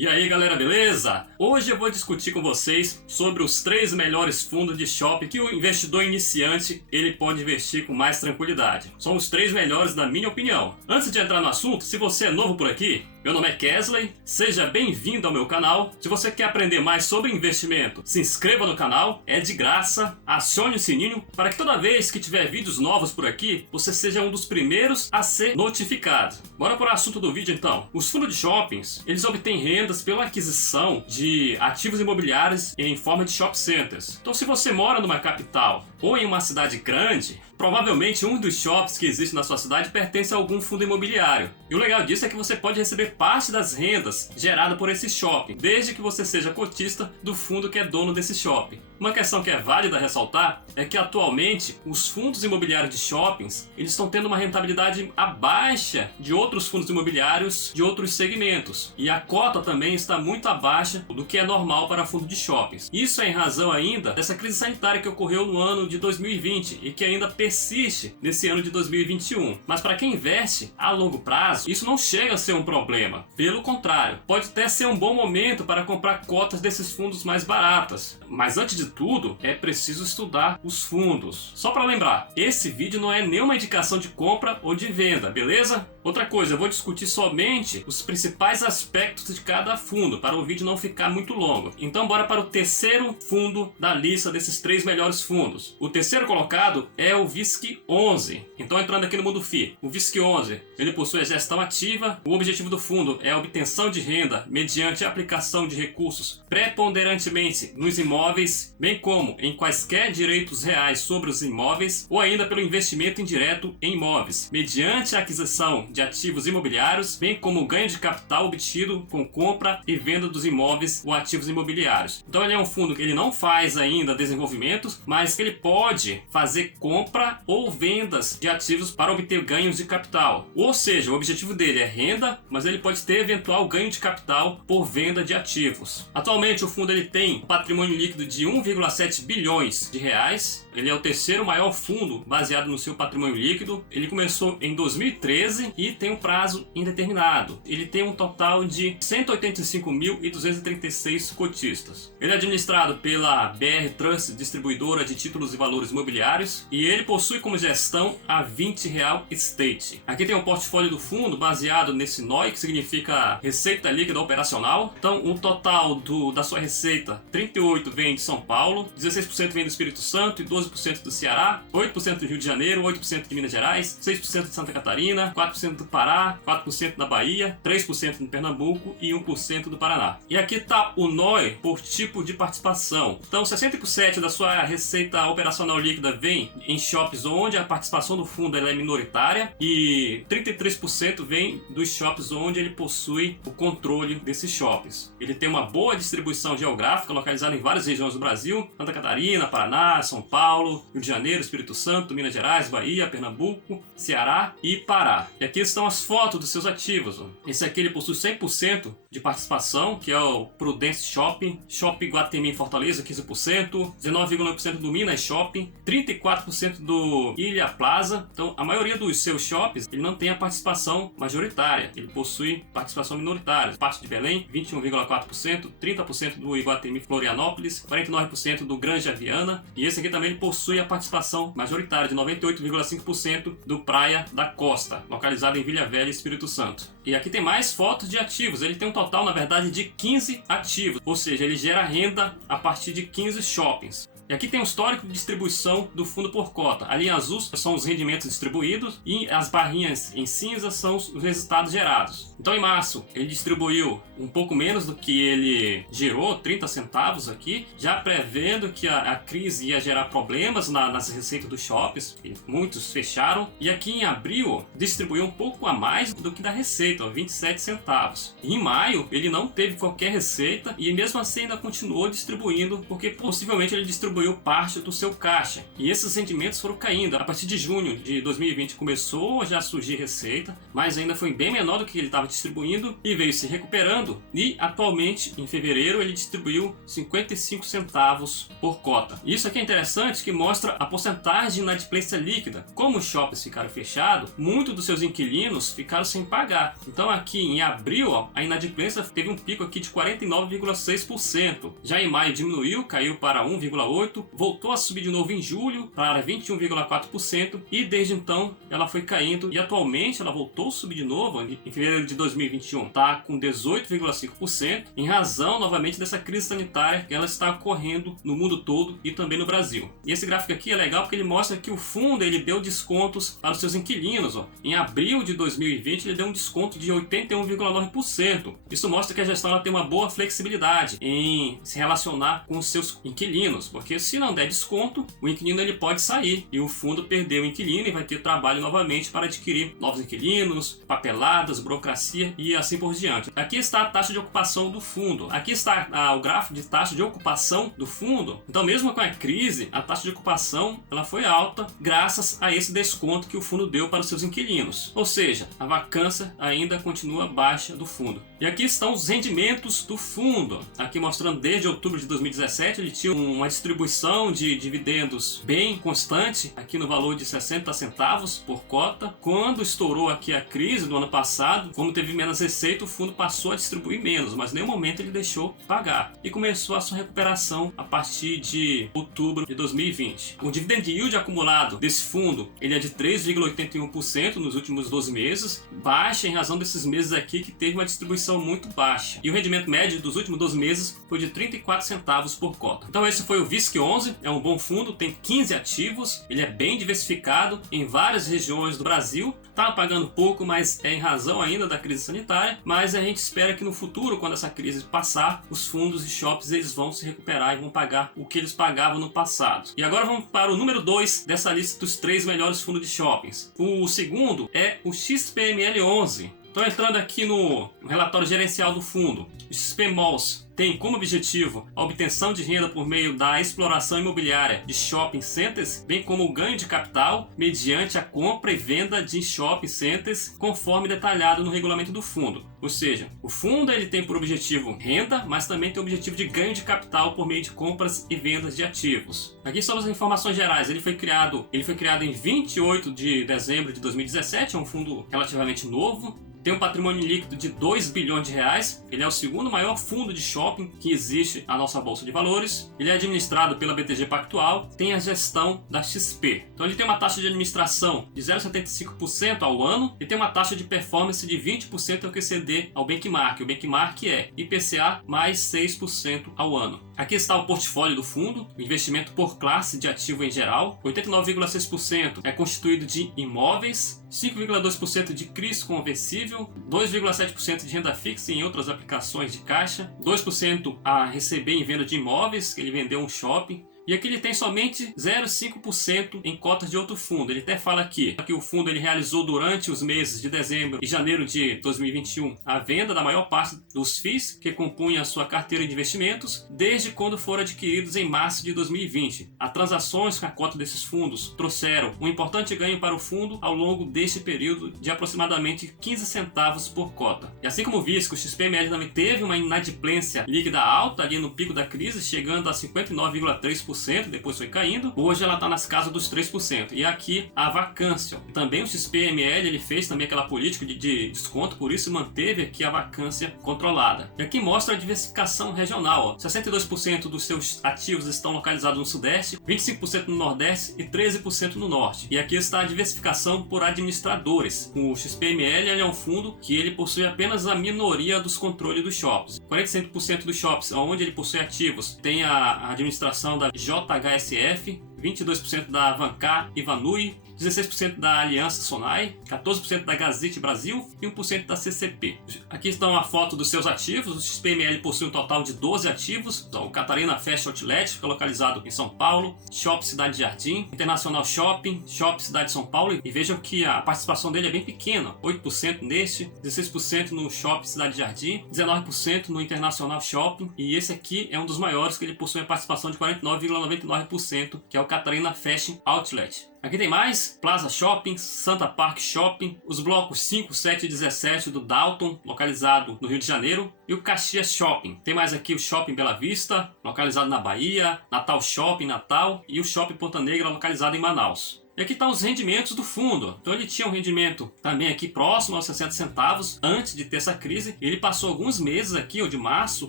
E aí galera, beleza? Hoje eu vou discutir com vocês sobre os 3 melhores fundos de shopping que o investidor iniciante ele pode investir com mais tranquilidade. São os 3 melhores na minha opinião. Antes de entrar no assunto, se você é novo por aqui, meu nome é Kesley, seja bem-vindo ao meu canal. Se você quer aprender mais sobre investimento, se inscreva no canal, é de graça, acione o sininho para que toda vez que tiver vídeos novos por aqui, você seja um dos primeiros a ser notificado. Bora para o assunto do vídeo então. Os fundos de shoppings, eles obtêm rendas pela aquisição de ativos imobiliários em forma de shopping centers. Então se você mora numa capital ou em uma cidade grande, provavelmente um dos shoppings que existe na sua cidade pertence a algum fundo imobiliário. E o legal disso é que você pode receber parte das rendas geradas por esse shopping, desde que você seja cotista do fundo que é dono desse shopping. Uma questão que é válida ressaltar é que atualmente os fundos imobiliários de shoppings eles estão tendo uma rentabilidade abaixo de outros fundos imobiliários de outros segmentos. E a cota também está muito abaixo do que é normal para fundo de shoppings. Isso é em razão ainda dessa crise sanitária que ocorreu no ano de 2020 e que ainda persiste nesse ano de 2021. Mas para quem investe a longo prazo, isso não chega a ser um problema. Pelo contrário, pode até ser um bom momento para comprar cotas desses fundos mais baratas. Mas antes de tudo, é preciso estudar os fundos. Só para lembrar, esse vídeo não é nenhuma indicação de compra ou de venda, beleza? Outra coisa, eu vou discutir somente os principais aspectos de cada fundo, para o vídeo não ficar muito longo. Então bora para o terceiro fundo da lista desses 3 melhores fundos. O terceiro colocado é o VISC11. Então entrando aqui no mundo FI, o VISC11, ele possui a gestão ativa. O objetivo do fundo é a obtenção de renda mediante a aplicação de recursos preponderantemente nos imóveis, bem como em quaisquer direitos reais sobre os imóveis ou ainda pelo investimento indireto em imóveis, mediante a aquisição de ativos imobiliários, bem como o ganho de capital obtido com compra e venda dos imóveis ou ativos imobiliários. Então ele é um fundo que ele não faz ainda desenvolvimentos, mas ele pode fazer compra ou vendas de ativos para obter ganhos de capital. Ou seja, o objetivo dele é renda, mas ele pode ter eventual ganho de capital por venda de ativos. Atualmente o fundo ele tem um patrimônio líquido de 1,7 bilhões de reais. Ele é o terceiro maior fundo baseado no seu patrimônio líquido. Ele começou em 2013 e tem um prazo indeterminado. Ele tem um total de 185.236 cotistas. Ele é administrado pela BR Trust, distribuidora de títulos e valores imobiliários, e ele possui como gestão a 20 Real Estate. Aqui tem um portfólio do fundo baseado nesse NOI, que significa Receita Líquida Operacional. Então, o total da sua receita, 38% vem de São Paulo, 16% vem do Espírito Santo e 12% do Ceará, 8% do Rio de Janeiro, 8% de Minas Gerais, 6% de Santa Catarina, 4% do Pará, 4% da Bahia, 3% no Pernambuco e 1% do Paraná. E aqui está o NOI por tipo de participação. Então, 60% da sua receita operacional líquida vem em shoppings onde a participação do fundo ela é minoritária e 33% vem dos shoppings onde ele possui o controle desses shoppings. Ele tem uma boa distribuição geográfica, localizada em várias regiões do Brasil: Santa Catarina, Paraná, São Paulo, Rio de Janeiro, Espírito Santo, Minas Gerais, Bahia, Pernambuco, Ceará e Pará. E aqui estão as fotos dos seus ativos. Esse aqui ele possui 100% de participação, que é o Prudence Shopping, Shopping Guatemi em Fortaleza, 15%, 19,9% do Minas Shopping, 34% do Ilha Plaza. Então, a maioria dos seus shoppings, ele não tem a participação majoritária, ele possui participação minoritária. Parte de Belém, 21,4%, 30% do Iguatemi Florianópolis, 49% do Granja Viana, e esse aqui também ele possui a participação majoritária de 98,5% do Praia da Costa, localizado em Vila Velha, Espírito Santo. E aqui tem mais fotos de ativos. Ele tem um total, na verdade, de 15 ativos, ou seja, ele gera renda a partir de 15 shoppings. E aqui tem um histórico de distribuição do fundo por cota. A linha azul são os rendimentos distribuídos e as barrinhas em cinza são os resultados gerados. Então em março ele distribuiu um pouco menos do que ele gerou, 30 centavos aqui, já prevendo que a crise ia gerar problemas nas receitas dos shoppings, e muitos fecharam. E aqui em abril distribuiu um pouco a mais do que da receita, 27 centavos. E em maio ele não teve qualquer receita e mesmo assim ainda continuou distribuindo, porque possivelmente ele distribuiu distribuiu parte do seu caixa. E esses rendimentos foram caindo. A partir de junho de 2020 começou já a surgir receita, mas ainda foi bem menor do que ele estava distribuindo e veio se recuperando. E atualmente, em fevereiro, ele distribuiu 55 centavos por cota. Isso aqui é interessante, que mostra a porcentagem de inadimplência líquida. Como os shoppings ficaram fechados, muitos dos seus inquilinos ficaram sem pagar. Então aqui em abril, ó, a inadimplência teve um pico aqui de 49,6%. Já em maio diminuiu, caiu para 1,8%, voltou a subir de novo em julho para 21,4% e desde então ela foi caindo e atualmente ela voltou a subir de novo em fevereiro de 2021. Está com 18,5% em razão novamente dessa crise sanitária que ela está ocorrendo no mundo todo e também no Brasil. E esse gráfico aqui é legal porque ele mostra que o fundo ele deu descontos para os seus inquilinos. Ó. Em abril de 2020 ele deu um desconto de 81,9%. Isso mostra que a gestão ela tem uma boa flexibilidade em se relacionar com os seus inquilinos, porque se não der desconto, o inquilino ele pode sair e o fundo perder o inquilino e vai ter trabalho novamente para adquirir novos inquilinos, papeladas, burocracia e assim por diante. Aqui está a taxa de ocupação do fundo. Aqui está o gráfico de taxa de ocupação do fundo. Então, mesmo com a crise, a taxa de ocupação ela foi alta graças a esse desconto que o fundo deu para os seus inquilinos. Ou seja, a vacância ainda continua baixa do fundo. E aqui estão os rendimentos do fundo. Aqui mostrando desde outubro de 2017, ele tinha uma distribuição de dividendos bem constante, aqui no valor de 60 centavos por cota. Quando estourou aqui a crise do ano passado, como teve menos receita, o fundo passou a distribuir menos, mas em nenhum momento ele deixou pagar. E começou a sua recuperação a partir de outubro de 2020. O dividend yield acumulado desse fundo, ele é de 3,81% nos últimos 12 meses, baixa em razão desses meses aqui que teve uma distribuição muito baixa. E o rendimento médio dos últimos 12 meses foi de 34 centavos por cota. Então esse foi o VISC11, é um bom fundo, tem 15 ativos, ele é bem diversificado em várias regiões do Brasil, está pagando pouco, mas é em razão ainda da crise sanitária, mas a gente espera que no futuro, quando essa crise passar, os fundos e shoppings eles vão se recuperar e vão pagar o que eles pagavam no passado. E agora vamos para o número 2 dessa lista dos 3 melhores fundos de shoppings. O segundo é o XPML11. Estou entrando aqui no relatório gerencial do fundo. O XP Malls tem como objetivo a obtenção de renda por meio da exploração imobiliária de shopping centers, bem como o ganho de capital mediante a compra e venda de shopping centers, conforme detalhado no regulamento do fundo. Ou seja, o fundo ele tem por objetivo renda, mas também tem o objetivo de ganho de capital por meio de compras e vendas de ativos. Aqui são as informações gerais. Ele foi criado em 28 de dezembro de 2017, é um fundo relativamente novo. Tem um patrimônio líquido de 2 bilhões de reais. Ele é o segundo maior fundo de shopping que existe na nossa bolsa de valores. Ele é administrado pela BTG Pactual, tem a gestão da XP. Então ele tem uma taxa de administração de 0,75% ao ano e tem uma taxa de performance de 20% ao que exceder ao benchmark. O benchmark é IPCA mais 6% ao ano. Aqui está o portfólio do fundo, o investimento por classe de ativo em geral. 89,6% é constituído de imóveis, 5,2% de CRIs conversível, 2,7% de renda fixa em outras aplicações de caixa, 2% a receber em venda de imóveis, que ele vendeu um shopping. E aqui ele tem somente 0,5% em cotas de outro fundo. Ele até fala aqui que o fundo ele realizou durante os meses de dezembro e janeiro de 2021 a venda da maior parte dos FIIs que compunham a sua carteira de investimentos desde quando foram adquiridos em março de 2020. As transações com a cota desses fundos trouxeram um importante ganho para o fundo ao longo deste período de aproximadamente 15 centavos por cota. E assim como o VISC, o XPML também teve uma inadimplência líquida alta ali no pico da crise, chegando a 59,3%. Depois foi caindo, hoje ela está nas casas dos 3%. E aqui a vacância. Também o XPML ele fez também aquela política de desconto, por isso manteve aqui a vacância controlada. E aqui mostra a diversificação regional. 62% dos seus ativos estão localizados no Sudeste, 25% no Nordeste e 13% no Norte. E aqui está a diversificação por administradores. O XPML ele é um fundo que ele possui apenas a minoria dos controles dos shoppings. 45% dos shoppings onde ele possui ativos tem a administração da JHSF, 22% da Avancar e Vanui, 16% da Aliança Sonai, 14% da Gazit Brasil e 1% da CCP. Aqui estão a foto dos seus ativos. O XPML possui um total de 12 ativos. Então, o Catarina Fashion Outlet fica localizado em São Paulo, Shopping Cidade Jardim, Internacional Shopping, Shopping Cidade de São Paulo. E vejam que a participação dele é bem pequena, 8% neste, 16% no Shopping Cidade Jardim, 19% no Internacional Shopping, e esse aqui é um dos maiores, que ele possui a participação de 49,99%, que é o Catarina Fashion Outlet. Aqui tem mais: Plaza Shopping, Santa Park Shopping, os blocos 5, 7 e 17 do Dalton, localizado no Rio de Janeiro, e o Caxias Shopping. Tem mais aqui o Shopping Bela Vista, localizado na Bahia, Natal Shopping, Natal, e o Shopping Ponta Negra, localizado em Manaus. E aqui estão os rendimentos do fundo. Então ele tinha um rendimento também aqui próximo aos 60 centavos antes de ter essa crise. Ele passou alguns meses aqui, de março,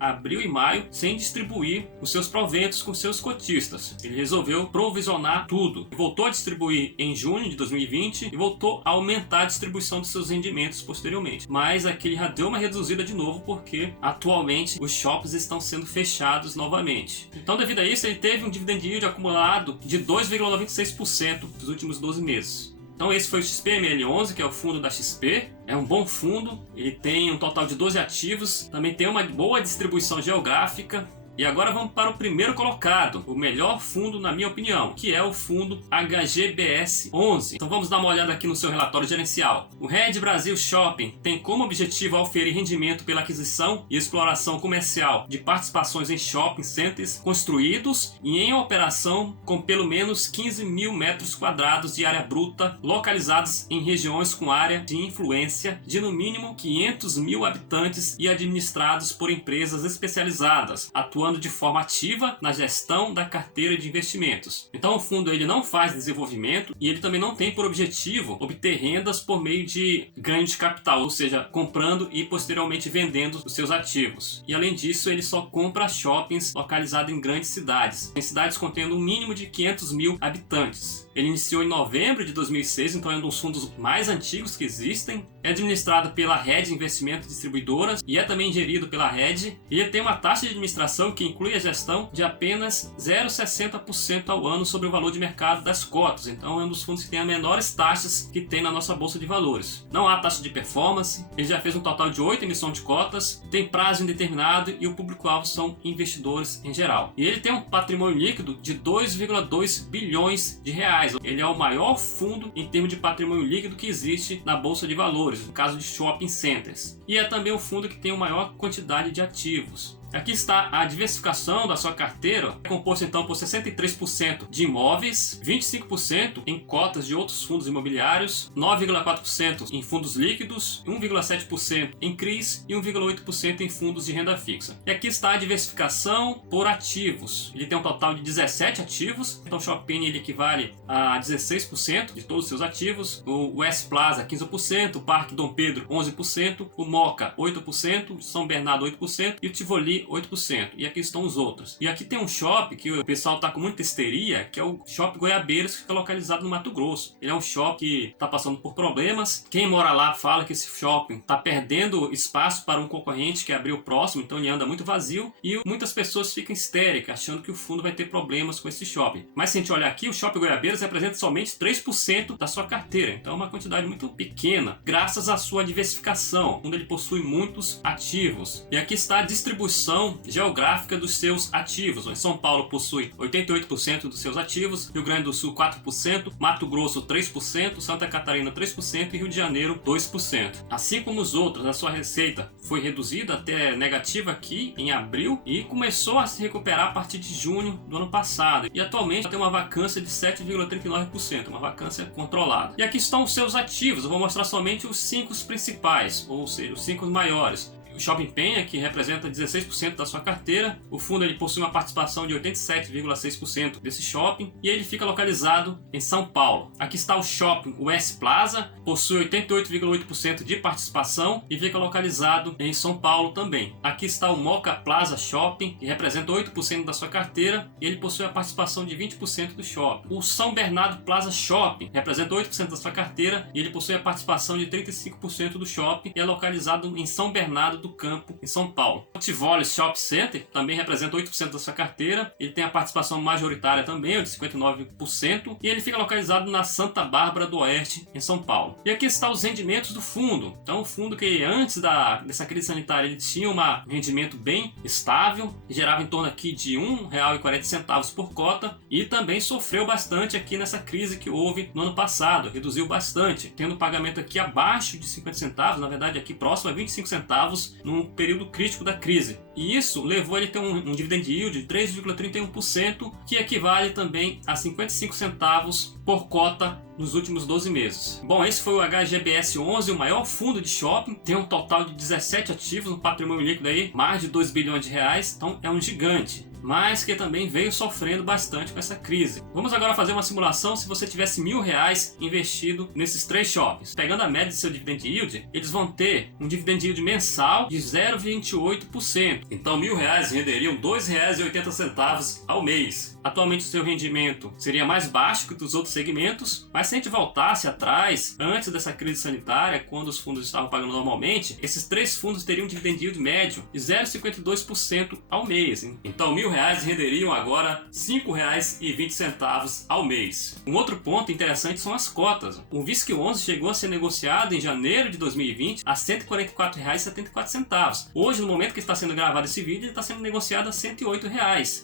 abril e maio, sem distribuir os seus proventos com seus cotistas. Ele resolveu provisionar tudo. Voltou a distribuir em junho de 2020 e voltou a aumentar a distribuição dos seus rendimentos posteriormente. Mas aqui ele já deu uma reduzida de novo, porque atualmente os shoppings estão sendo fechados novamente. Então, devido a isso, ele teve um dividend yield acumulado de 2,96% dos últimos 12 meses. Então esse foi o XPML11, que é o fundo da XP. É um bom fundo, ele tem um total de 12 ativos, também tem uma boa distribuição geográfica. E agora vamos para o primeiro colocado, o melhor fundo na minha opinião, que é o fundo HGBS 11. Então vamos dar uma olhada aqui no seu relatório gerencial. O Red Brasil Shopping tem como objetivo oferir rendimento pela aquisição e exploração comercial de participações em shopping centers construídos e em operação com pelo menos 15 mil metros quadrados de área bruta, localizados em regiões com área de influência de no mínimo 500 mil habitantes e administrados por empresas especializadas, atuando de forma ativa na gestão da carteira de investimentos. Então o fundo ele não faz desenvolvimento e ele também não tem por objetivo obter rendas por meio de ganho de capital, ou seja, comprando e posteriormente vendendo os seus ativos. E além disso, ele só compra shoppings localizados em grandes cidades, em cidades contendo um mínimo de 500 mil habitantes. Ele iniciou em novembro de 2006, então é um dos fundos mais antigos que existem. É administrado pela Red Investimento Distribuidoras e é também gerido pela Red. E ele tem uma taxa de administração que inclui a gestão de apenas 0,60% ao ano sobre o valor de mercado das cotas. Então é um dos fundos que tem as menores taxas que tem na nossa bolsa de valores. Não há taxa de performance. Ele já fez um total de 8 emissões de cotas, tem prazo indeterminado e o público-alvo são investidores em geral. E ele tem um patrimônio líquido de 2,2 bilhões de reais. Ele é o maior fundo em termos de patrimônio líquido que existe na bolsa de valores, no caso de shopping centers. E é também o fundo que tem a maior quantidade de ativos. Aqui está a diversificação da sua carteira, composta então por 63% de imóveis, 25% em cotas de outros fundos imobiliários, 9,4% em fundos líquidos, 1,7% em CRIs e 1,8% em fundos de renda fixa. E aqui está a diversificação por ativos. Ele tem um total de 17 ativos, então o Shopping ele equivale a 16% de todos os seus ativos, o West Plaza 15%, o Parque Dom Pedro 11%, o Moca 8%, o São Bernardo 8% e o Tivoli 8%. E aqui estão os outros. E aqui tem um shopping que o pessoal tá com muita histeria, que é o Shopping Goiabeiras, que fica localizado no Mato Grosso. Ele é um shopping que está passando por problemas. Quem mora lá fala que esse shopping está perdendo espaço para um concorrente que abriu próximo, então ele anda muito vazio e muitas pessoas ficam histéricas, achando que o fundo vai ter problemas com esse shopping. Mas se a gente olhar aqui, o Shopping Goiabeiras representa somente 3% da sua carteira, então é uma quantidade muito pequena, graças à sua diversificação, onde ele possui muitos ativos. E aqui está a distribuição geográfica dos seus ativos. Em São Paulo possui 88% dos seus ativos, Rio Grande do Sul 4%, Mato Grosso 3%, Santa Catarina 3% e Rio de Janeiro 2%. Assim como os outros, a sua receita foi reduzida até negativa aqui em abril e começou a se recuperar a partir de junho do ano passado. E atualmente tem uma vacância de 7,39%, uma vacância controlada. E aqui estão os seus ativos. Eu vou mostrar somente os 5 principais, ou seja, os 5 maiores. O Shopping Penha, que representa 16% da sua carteira. O fundo ele possui uma participação de 87,6% desse shopping e ele fica localizado em São Paulo. Aqui está o Shopping West Plaza, possui 88,8% de participação e fica localizado em São Paulo também. Aqui está o Moca Plaza Shopping, que representa 8% da sua carteira e ele possui a participação de 20% do shopping. O São Bernardo Plaza Shopping representa 8% da sua carteira e ele possui a participação de 35% do shopping e é localizado em São Bernardo do Campo, em São Paulo. O Tivoli Shopping Center também representa 8% da sua carteira, ele tem a participação majoritária também, de 59%, e ele fica localizado na Santa Bárbara do Oeste, em São Paulo. E aqui estão os rendimentos do fundo. Então, o fundo que antes dessa crise sanitária ele tinha um rendimento bem estável, que gerava em torno aqui de R$ 1,40 por cota, e também sofreu bastante aqui nessa crise que houve no ano passado, reduziu bastante, tendo pagamento aqui abaixo de 50 centavos, na verdade aqui próximo a 25 centavos num período crítico da crise. E isso levou ele a ter um dividend yield de 3,31%, que equivale também a 55 centavos por cota nos últimos 12 meses. Bom, esse foi o HGBS 11, o maior fundo de shopping, tem um total de 17 ativos, um patrimônio líquido aí, mais de 2 bilhões de reais, então é um gigante, mas que também veio sofrendo bastante com essa crise. Vamos agora fazer uma simulação se você tivesse R$1.000 investido nesses 3 shoppings. Pegando a média de seu dividend yield, eles vão ter um dividend yield mensal de 0,28%. Então R$1.000 renderiam R$ 2,80 ao mês. Atualmente o seu rendimento seria mais baixo que dos outros segmentos, mas se a gente voltasse atrás, antes dessa crise sanitária, quando os fundos estavam pagando normalmente, esses 3 fundos teriam um dividend yield médio de 0,52% ao mês. Então R$1.000 renderiam agora R$ 5,20 ao mês. Um outro ponto interessante são as cotas. O VISC 11 chegou a ser negociado em janeiro de 2020 a R$ 144,74. Hoje, no momento que está sendo gravado esse vídeo, ele está sendo negociado a R$ 108.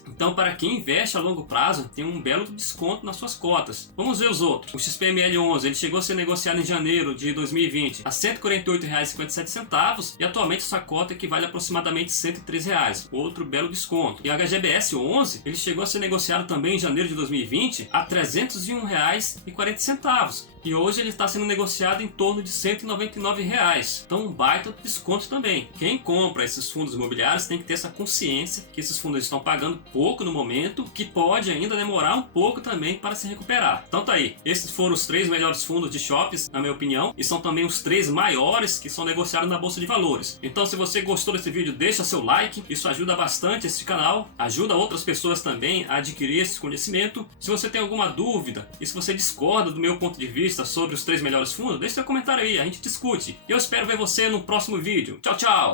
Então, para quem investe a longo prazo, tem um belo desconto nas suas cotas. Vamos ver os outros. O XPML 11 ele chegou a ser negociado em janeiro de 2020 a R$ 148,57 e atualmente sua cota equivale a aproximadamente R$ 103. Outro belo desconto. E o HGBS 11 ele chegou a ser negociado também em janeiro de 2020 a R$ 301,40 e hoje ele está sendo negociado em torno de R$ 199. Então um baita desconto também. Quem compra esses fundos imobiliários tem que ter essa consciência que esses fundos estão pagando pouco no momento, que pode ainda demorar um pouco também para se recuperar. Então tá aí, esses foram os 3 melhores fundos de shoppings, na minha opinião, e são também os 3 maiores que são negociados na Bolsa de Valores. Então se você gostou desse vídeo, deixa seu like, isso ajuda bastante esse canal, ajuda outras pessoas também a adquirir esse conhecimento. Se você tem alguma dúvida e se você discorda do meu ponto de vista sobre os 3 melhores fundos, deixe seu comentário aí, a gente discute. E eu espero ver você no próximo vídeo. Tchau, tchau!